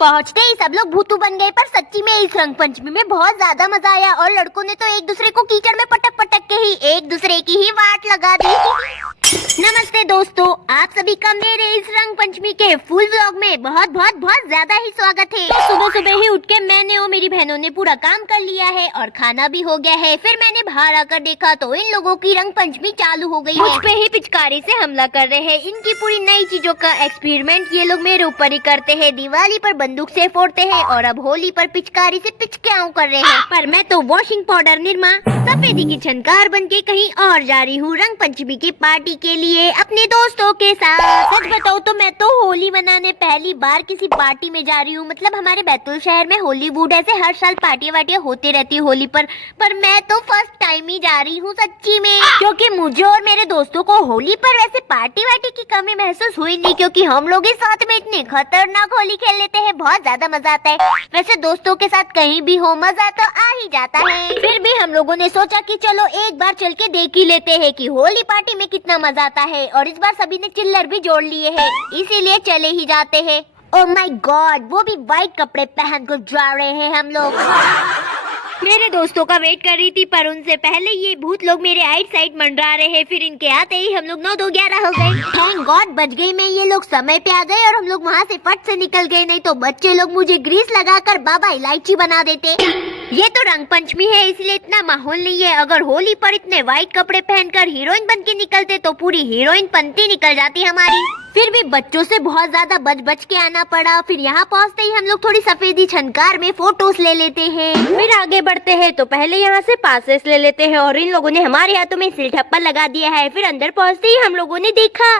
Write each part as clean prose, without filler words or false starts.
पहुँचते ही सब लोग भूतू बन गए, पर सच्ची में इस रंग पंचमी में बहुत ज्यादा मजा आया और लड़कों ने तो एक दूसरे को कीचड़ में पटक पटक के ही एक दूसरे की ही वाट लगा दी। नमस्ते दोस्तों, आप सभी का मेरे इस रंग पंचमी के फुल व्लॉग में बहुत बहुत बहुत ज्यादा ही स्वागत है। तो सुबह सुबह ही उठ के मैंने और मेरी बहनों ने पूरा काम कर लिया है और खाना भी हो गया है। फिर मैंने बाहर आकर देखा तो इन लोगों की रंग पंचमी चालू हो गई है। मुझ पे ही पिचकारी से हमला कर रहे हैं। इनकी पूरी नई चीजों का एक्सपेरिमेंट ये लोग मेरे ऊपर ही करते हैं। दिवाली पर बंदूक से फोड़ते हैं और अब होली पर पिचकारी से पिचक्याओं कर रहे हैं। पर मैं तो वॉशिंग पाउडर निर्मा सफेदी की छनकार बन के कहीं और जा रही हूँ रंग पंचमी की पार्टी के लिए अपने दोस्तों के साथ। सच बताओ तो मैं तो होली मनाने पहली बार किसी पार्टी में जा रही हूँ। मतलब हमारे बैतूल शहर में हॉलीवुड ऐसे हर साल पार्टियां वार्टियां होती रहती है होली पर मैं तो फर्स्ट टाइम ही जा रही हूँ सच्ची में। क्योंकि मुझे और मेरे दोस्तों को होली पर वैसे पार्टी वार्टी की कमी महसूस हुई नहीं, क्योंकि हम लोग इस साथ में इतनी खतरनाक होली खेल लेते हैं, बहुत ज्यादा मजा आता है। वैसे दोस्तों के साथ कहीं भी हो मजा तो आ ही जाता है। फिर भी हम लोगों ने सोचा कि चलो एक बार चल के देख ही लेते हैं कि होली पार्टी में कितना मजा आता है। और इस बार सभी ने चिल्लर भी जोड़ लिए हैं, इसीलिए चले ही जाते हैं। ओह माय गॉड, वो भी व्हाइट कपड़े पहन कर जा रहे हैं हम लोग। मेरे दोस्तों का वेट कर रही थी, पर उनसे पहले ये भूत लोग मेरे आइट साइड मंडरा रहे हैं। फिर इनके आते ही हम लोग 9 2 11 हो गए। थैंक गॉड बच गई मैं, ये लोग समय पे आ गए और हम लोग वहाँ से फट से निकल गए, नहीं तो बच्चे लोग मुझे ग्रीस लगाकर बाबा इलायची बना देते। ये तो रंग पंचमी है इसलिए इतना माहौल नहीं है। अगर होली पर इतने व्हाइट कपड़े पहनकर हीरोइन बन के निकलते तो पूरी हीरोइन पंती निकल जाती हमारी। फिर भी बच्चों से बहुत ज्यादा बच बच के आना पड़ा। फिर यहाँ पहुँचते ही हम लोग थोड़ी सफेदी छनकार में फोटोज ले लेते हैं। फिर आगे बढ़ते हैं तो पहले यहाँ से पासेस ले लेते हैं और इन लोगों ने हमारे हाथों में सिल ठप्पा लगा दिया है। फिर अंदर पहुँचते ही हम लोगों ने देखा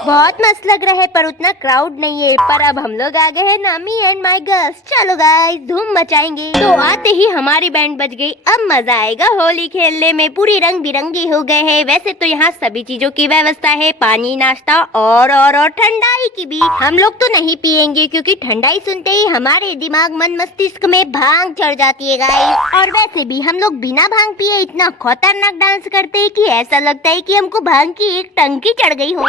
बहुत मस्त लग रहा है, पर उतना क्राउड नहीं है। पर अब हम लोग आ गए हैं नामी एंड माय गर्ल्स, चलो गाइस धूम मचाएंगे। तो आते ही हमारी बैंड बज गई। अब मजा आएगा होली खेलने में, पूरी रंग बिरंगी हो गए हैं। वैसे तो यहाँ सभी चीजों की व्यवस्था है, पानी नाश्ता और ठंडाई की भी। हम लोग तो नहीं पियेंगे क्योंकि ठंडाई सुनते ही हमारे दिमाग मन मस्तिष्क में भांग चढ़ जाती है गाइस। और वैसे भी हम लोग बिना भांग पिए इतना खतरनाक डांस करते हैं कि ऐसा लगता है कि हमको भांग की एक टंकी चढ़ गई हो।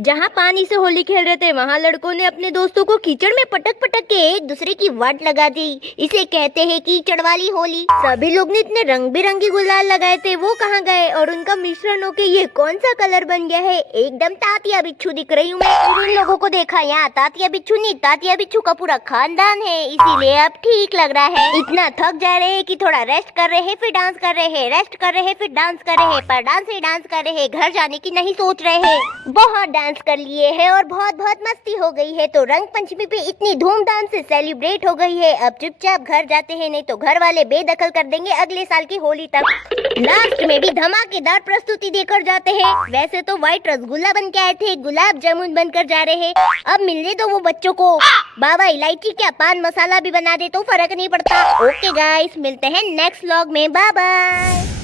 जहाँ पानी से होली खेल रहे थे वहाँ लड़कों ने अपने दोस्तों को कीचड़ में पटक पटक के एक दूसरे की वाट लगा दी। इसे कहते हैं कीचड़ वाली होली। सभी लोग ने इतने रंग बिरंगी गुलाल लगाए थे, वो कहाँ गए? और उनका मिश्रण होके ये कौन सा कलर बन गया है? एकदम तातिया बिच्छू दिख रही हूँ मैं। इन लोगों को देखा, यहाँ तातिया बिच्छू नहीं, तातिया बिच्छू का पूरा खानदान है, इसीलिए अब ठीक लग रहा है। इतना थक जा रहे हैं कि थोड़ा रेस्ट कर रहे हैं फिर डांस कर रहे हैं, रेस्ट कर रहे हैं फिर डांस कर रहे हैं, पर डांस ही डांस कर रहे हैं, घर जाने की नहीं सोच रहे हैं। बहुत डांस कर लिए है और बहुत बहुत मस्ती हो गई है। तो रंग पंचमी पे इतनी धूमधाम से सेलिब्रेट हो गई है। अब चुपचाप घर जाते हैं, नहीं तो घर वाले बेदखल कर देंगे अगले साल की होली तक। लास्ट में भी धमाकेदार प्रस्तुति देकर जाते हैं। वैसे तो व्हाइट रसगुल्ला बन के आए थे, गुलाब जामुन बनकर जा रहे हैं। अब मिलने दो वो बच्चों को। बाबा इलायची क्या पान मसाला भी बना दे तो फर्क नहीं पड़ता। ओके गाइस, मिलते हैं नेक्स्ट व्लॉग में, बाय बाय।